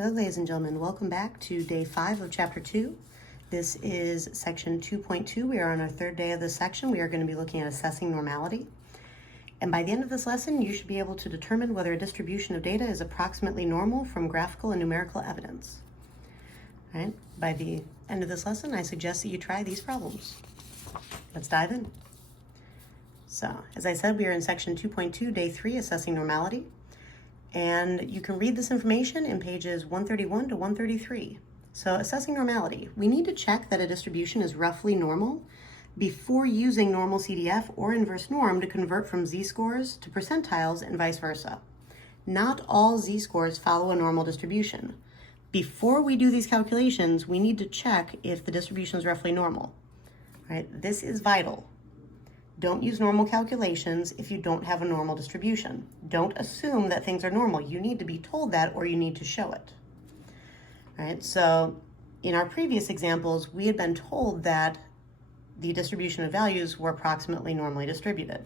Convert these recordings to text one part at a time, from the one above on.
Hello, ladies and gentlemen. Welcome back to day 5 of chapter 2. This is section 2.2. We are on our third day of this section. We are going to be looking at assessing normality. And by the end of this lesson, you should be able to determine whether a distribution of data is approximately normal from graphical and numerical evidence. All right. By the end of this lesson, I suggest that you try these problems. Let's dive in. So, as I said, we are in section 2.2, day 3, assessing normality. And you can read this information in pages 131 to 133. So assessing normality, we need to check that a distribution is roughly normal before using normal CDF or inverse norm to convert from z-scores to percentiles and vice versa. Not all z-scores follow a normal distribution. Before we do these calculations, we need to check if the distribution is roughly normal. All right, this is vital. Don't use normal calculations if you don't have a normal distribution. Don't assume that things are normal. You need to be told that or you need to show it. All right, so in our previous examples, we had been told that the distribution of values were approximately normally distributed.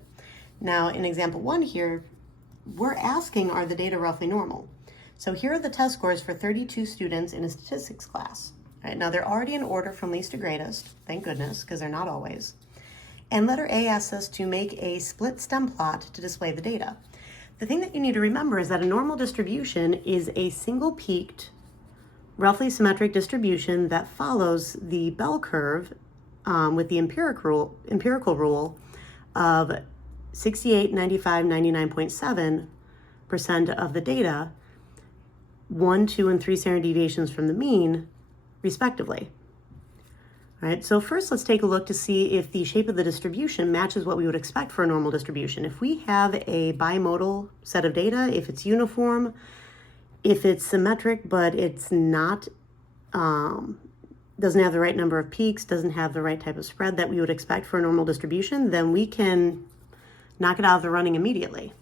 Now, in example 1 here, we're asking, are the data roughly normal? So here are the test scores for 32 students in a statistics class. All right, now they're already in order from least to greatest, thank goodness, because they're not always. And letter A asks us to make a split stem plot to display the data. The thing that you need to remember is that a normal distribution is a single-peaked, roughly symmetric distribution that follows the bell curve with the empirical rule of 68, 95, 99.7% of the data, 1, 2, and 3 standard deviations from the mean, respectively. All right, so first let's take a look to see if the shape of the distribution matches what we would expect for a normal distribution. If we have a bimodal set of data, if it's uniform, if it's symmetric, but it's not, doesn't have the right number of peaks, doesn't have the right type of spread that we would expect for a normal distribution, then we can knock it out of the running immediately.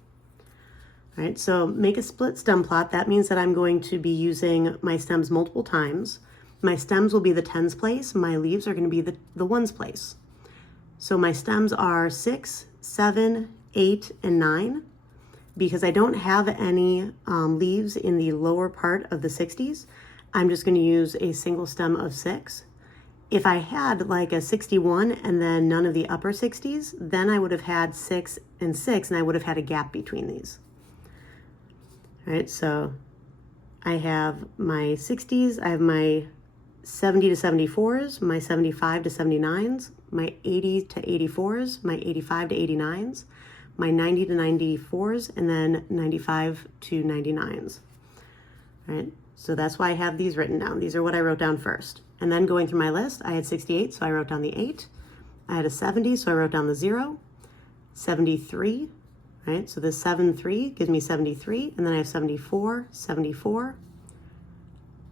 All right, so make a split stem plot. That means that I'm going to be using my stems multiple times. My stems will be the tens place. My leaves are going to be the ones place. So my stems are 6, 7, 8, and 9. Because I don't have any leaves in the lower part of the 60s, I'm just going to use a single stem of 6. If I had like a 61 and then none of the upper 60s, then I would have had 6 and 6, and I would have had a gap between these. All right, so I have my 60s, I have my 70 to 74s, my 75 to 79s, my 80 to 84s, my 85 to 89s, my 90 to 94s, and then 95 to 99s. All right, so that's why I have these written down. These are what I wrote down first. And then going through my list, I had 68, so I wrote down the 8. I had a 70, so I wrote down the 0. 73, right? So this 7-3 gives me 73, and then I have 74, 74.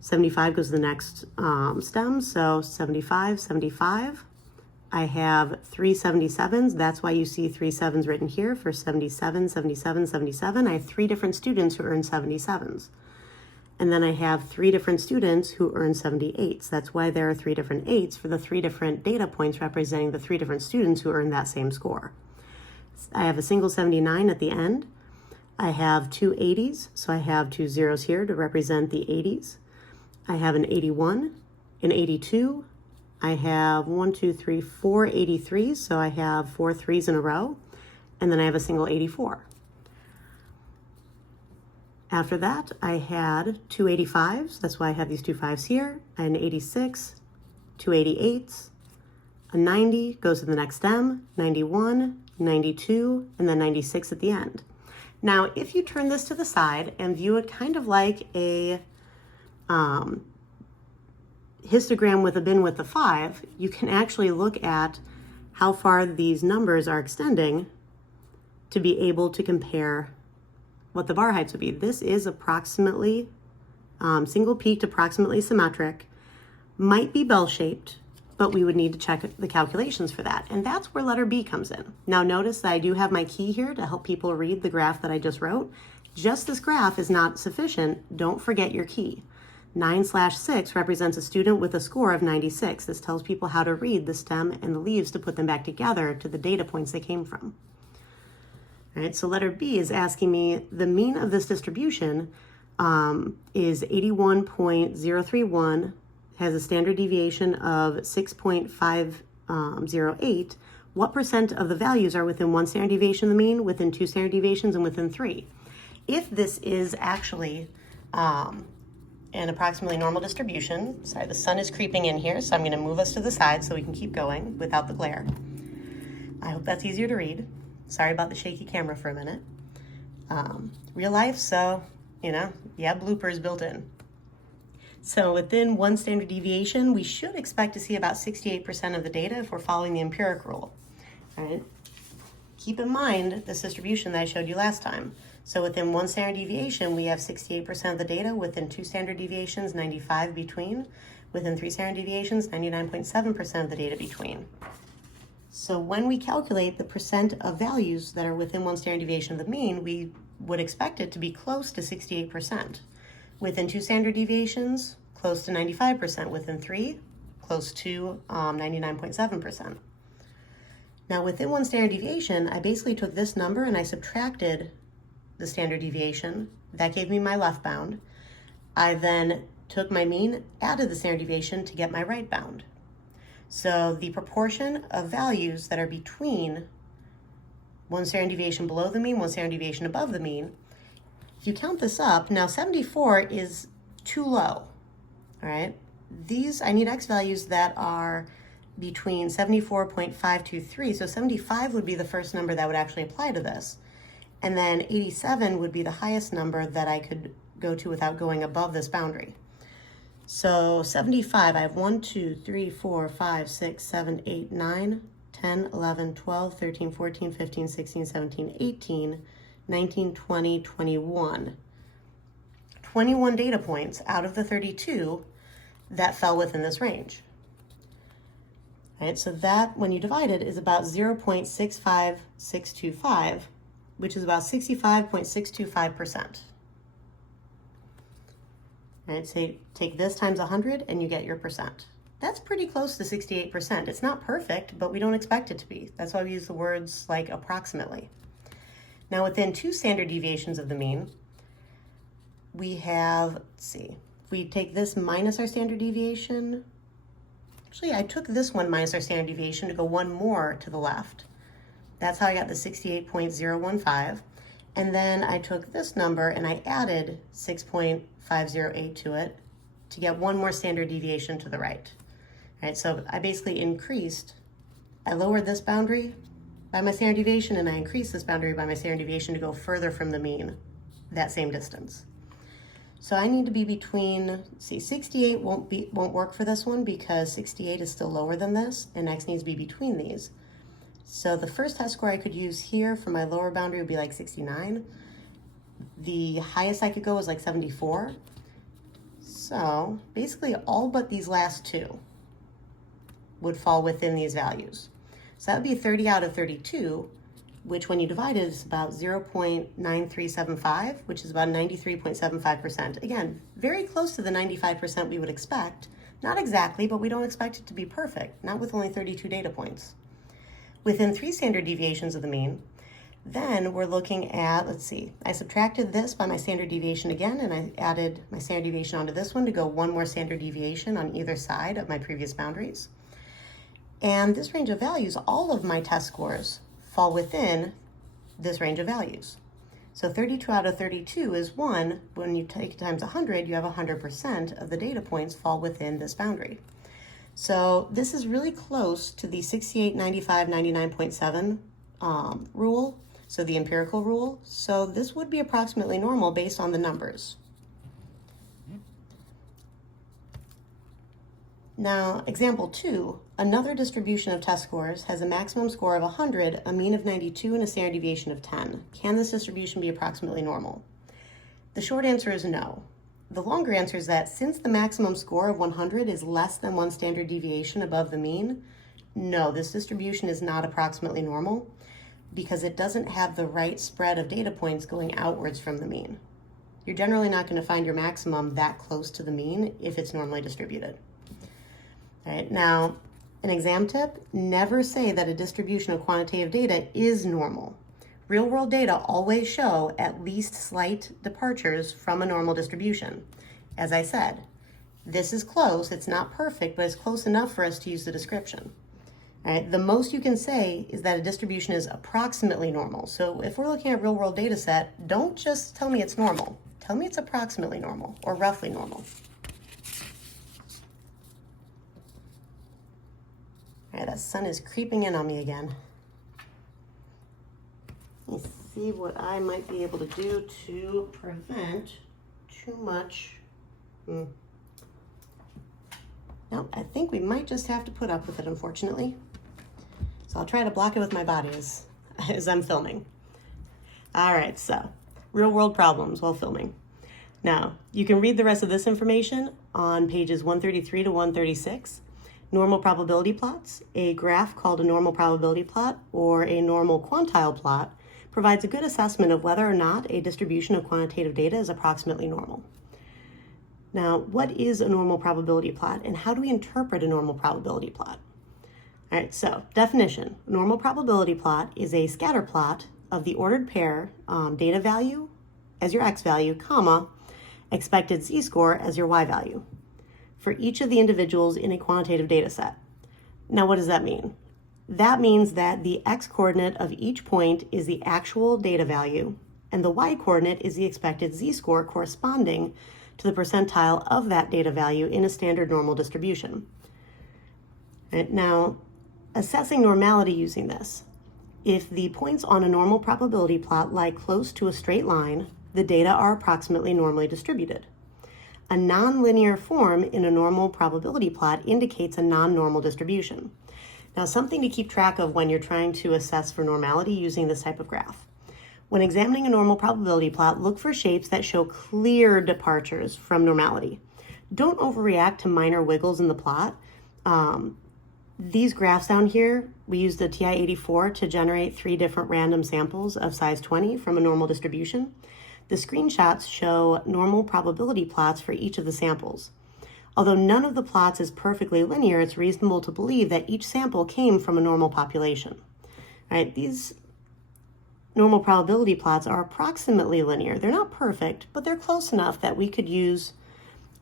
75 goes to the next stem, so 75, 75. I have 3 77s. That's why you see 3 7s written here for 77, 77, 77. I have 3 different students who earn 77s. And then I have 3 different students who earn 78s. That's why there are 3 different 8s for the 3 different data points representing the 3 different students who earn that same score. I have a single 79 at the end. I have 2 80s, so I have 2 zeros here to represent the 80s. I have an 81, an 82. I have 4 83s, so I have 4 3s in a row, and then I have a single 84. After that, I had 2 85s, that's why I have these 2 5s here, an 86, 2 88s, a 90 goes to the next stem, 91, 92, and then 96 at the end. Now, if you turn this to the side and view it kind of like a histogram with a bin width of 5, you can actually look at how far these numbers are extending to be able to compare what the bar heights would be. This is approximately single peaked, approximately symmetric, might be bell-shaped, but we would need to check the calculations for that. And that's where letter B comes in. Now notice that I do have my key here to help people read the graph that I just wrote. Just this graph is not sufficient. Don't forget your key. 9/6 represents a student with a score of 96. This tells people how to read the stem and the leaves to put them back together to the data points they came from. All right, so letter B is asking me the mean of this distribution is 81.031, has a standard deviation of 6.508. What percent of the values are within 1 standard deviation of the mean, within 2 standard deviations, and within 3? If this is actually an approximately normal distribution, sorry, the sun is creeping in here, so I'm going to move us to the side so we can keep going without the glare. I hope that's easier to read. Sorry about the shaky camera for a minute. Real life, so, you know, yeah, bloopers built in. So within 1 standard deviation, we should expect to see about 68% of the data if we're following the empiric rule. All right. Keep in mind this distribution that I showed you last time. So within 1 standard deviation, we have 68% of the data. Within 2 standard deviations, 95 between. Within 3 standard deviations, 99.7% of the data between. So when we calculate the percent of values that are within 1 standard deviation of the mean, we would expect it to be close to 68%. Within 2 standard deviations, close to 95%. Within 3, close to 99.7%. Now within 1 standard deviation, I basically took this number and I subtracted the standard deviation. That gave me my left bound. I then took my mean, added the standard deviation to get my right bound. So the proportion of values that are between 1 standard deviation below the mean, 1 standard deviation above the mean, if you count this up, now 74 is too low, all right? These, I need x values that are between 74.523, so 75 would be the first number that would actually apply to this. And then 87 would be the highest number that I could go to without going above this boundary. So 75, I have 1, 2, 3, 4, 5, 6, 7, 8, 9, 10, 11, 12, 13, 14, 15, 16, 17, 18, 19, 20, 21. 21 data points out of the 32 that fell within this range. All right, so that, when you divide it, is about 0.65625, which is about 65.625%. All right, so take this times 100 and you get your percent. That's pretty close to 68%. It's not perfect, but we don't expect it to be. That's why we use the words like approximately. Now within 2 standard deviations of the mean, we have, let's see, if we take this minus our standard deviation, actually I took this one minus our standard deviation to go one more to the left. That's how I got the 68.015. And then I took this number and I added 6.508 to it to get one more standard deviation to the right. All right, so I basically I lowered this boundary by my standard deviation and I increased this boundary by my standard deviation to go further from the mean, that same distance. So I need to be between, see, 68 won't work for this one because 68 is still lower than this and x needs to be between these. So the first test score I could use here for my lower boundary would be like 69. The highest I could go was like 74. So basically all but these last two would fall within these values. So that would be 30 out of 32, which when you divide it is about 0.9375, which is about 93.75%. Again, very close to the 95% we would expect. Not exactly, but we don't expect it to be perfect, not with only 32 data points. Within 3 standard deviations of the mean, then we're looking at, let's see, I subtracted this by my standard deviation again, and I added my standard deviation onto this one to go one more standard deviation on either side of my previous boundaries. And this range of values, all of my test scores fall within this range of values. So 32 out of 32 is 1. When you take it times 100, you have 100% of the data points fall within this boundary. So this is really close to the 68, 95, 99.7 rule, so the empirical rule. So this would be approximately normal based on the numbers. Now, example 2, another distribution of test scores has a maximum score of 100, a mean of 92, and a standard deviation of 10. Can this distribution be approximately normal? The short answer is no. The longer answer is that since the maximum score of 100 is less than 1 standard deviation above the mean, no, this distribution is not approximately normal because it doesn't have the right spread of data points going outwards from the mean. You're generally not going to find your maximum that close to the mean if it's normally distributed. All right, now, an exam tip, never say that a distribution of quantitative data is normal. Real world data always show at least slight departures from a normal distribution. As I said, this is close, it's not perfect, but it's close enough for us to use the description. All right, the most you can say is that a distribution is approximately normal. So if we're looking at real world data set, don't just tell me it's normal. Tell me it's approximately normal or roughly normal. All right, that sun is creeping in on me again. Let me see what I might be able to do to prevent too much. No, I think we might just have to put up with it, unfortunately. So I'll try to block it with my body as I'm filming. All right, so real world problems while filming. Now, you can read the rest of this information on pages 133 to 136. Normal probability plots. A graph called a normal probability plot or a normal quantile plot provides a good assessment of whether or not a distribution of quantitative data is approximately normal. Now, what is a normal probability plot and how do we interpret a normal probability plot? All right, so definition. Normal probability plot is a scatter plot of the ordered pair data value as your x value, comma, expected z-score as your y value for each of the individuals in a quantitative data set. Now, what does that mean? That means that the x-coordinate of each point is the actual data value, and the y-coordinate is the expected z-score corresponding to the percentile of that data value in a standard normal distribution. Right, now, assessing normality using this. If the points on a normal probability plot lie close to a straight line, the data are approximately normally distributed. A nonlinear form in a normal probability plot indicates a non-normal distribution. Now, something to keep track of when you're trying to assess for normality using this type of graph. When examining a normal probability plot, look for shapes that show clear departures from normality. Don't overreact to minor wiggles in the plot. These graphs down here, we used the TI-84 to generate 3 different random samples of size 20 from a normal distribution. The screenshots show normal probability plots for each of the samples. Although none of the plots is perfectly linear, it's reasonable to believe that each sample came from a normal population. All right, these normal probability plots are approximately linear. They're not perfect, but they're close enough that we could use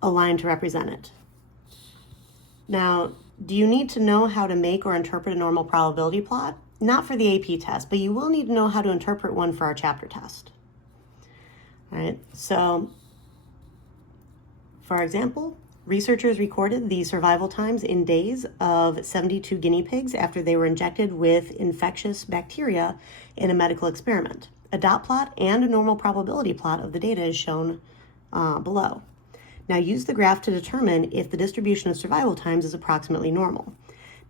a line to represent it. Now, do you need to know how to make or interpret a normal probability plot? Not for the AP test, but you will need to know how to interpret one for our chapter test. All right, so for example, researchers recorded the survival times in days of 72 guinea pigs after they were injected with infectious bacteria in a medical experiment. A dot plot and a normal probability plot of the data is shown below. Now use the graph to determine if the distribution of survival times is approximately normal.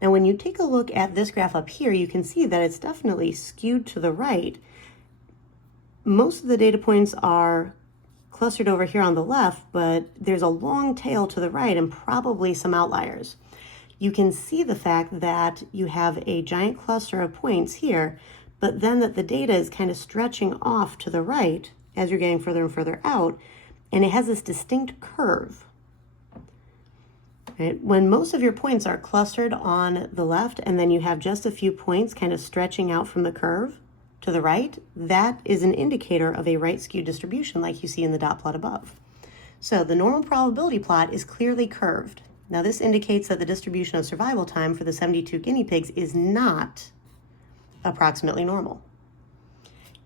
Now when you take a look at this graph up here, you can see that it's definitely skewed to the right. Most of the data points are clustered over here on the left, but there's a long tail to the right and probably some outliers. You can see the fact that you have a giant cluster of points here, but then that the data is kind of stretching off to the right as you're getting further and further out, and it has this distinct curve. Right? When most of your points are clustered on the left and then you have just a few points kind of stretching out from the curve to the right, that is an indicator of a right skewed distribution like you see in the dot plot above. So the normal probability plot is clearly curved. Now this indicates that the distribution of survival time for the 72 guinea pigs is not approximately normal.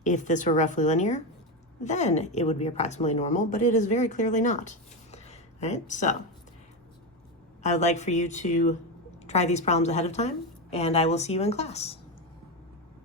If this were roughly linear, then it would be approximately normal, but it is very clearly not. All right, so I would like for you to try these problems ahead of time, and I will see you in class.